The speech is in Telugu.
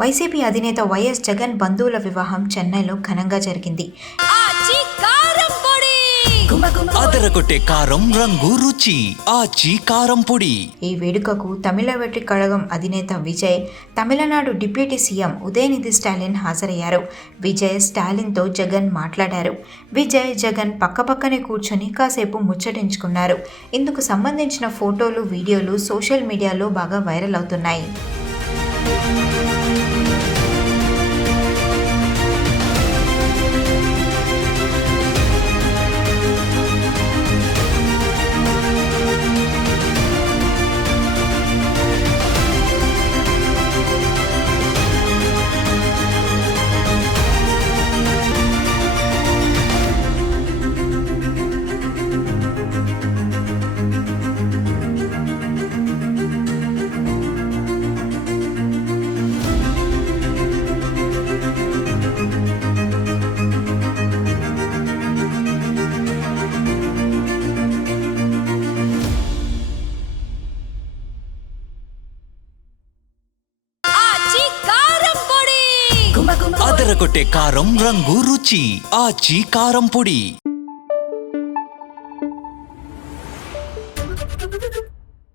వైసీపీ అధినేత వైఎస్ జగన్ బంధువుల వివాహం చెన్నైలో ఘనంగా జరిగింది. అదరగొట్టే కారం రంగు రుచి ఆచి కారం పొడి. ఈ వేడుకకు తమిళ వెట్రి కళగం అధినేత విజయ్, తమిళనాడు డిప్యూటీ సీఎం ఉదయనిధి స్టాలిన్ హాజరయ్యారు. విజయ్ స్టాలిన్తో జగన్ మాట్లాడారు. విజయ్ జగన్ పక్కపక్కనే కూర్చొని కాసేపు ముచ్చటించుకున్నారు. ఇందుకు సంబంధించిన ఫోటోలు, వీడియోలు సోషల్ మీడియాలో బాగా వైరల్ అవుతున్నాయి. అదరగొట్టే కారం రంగు రుచి ఆచి కారం పొడి.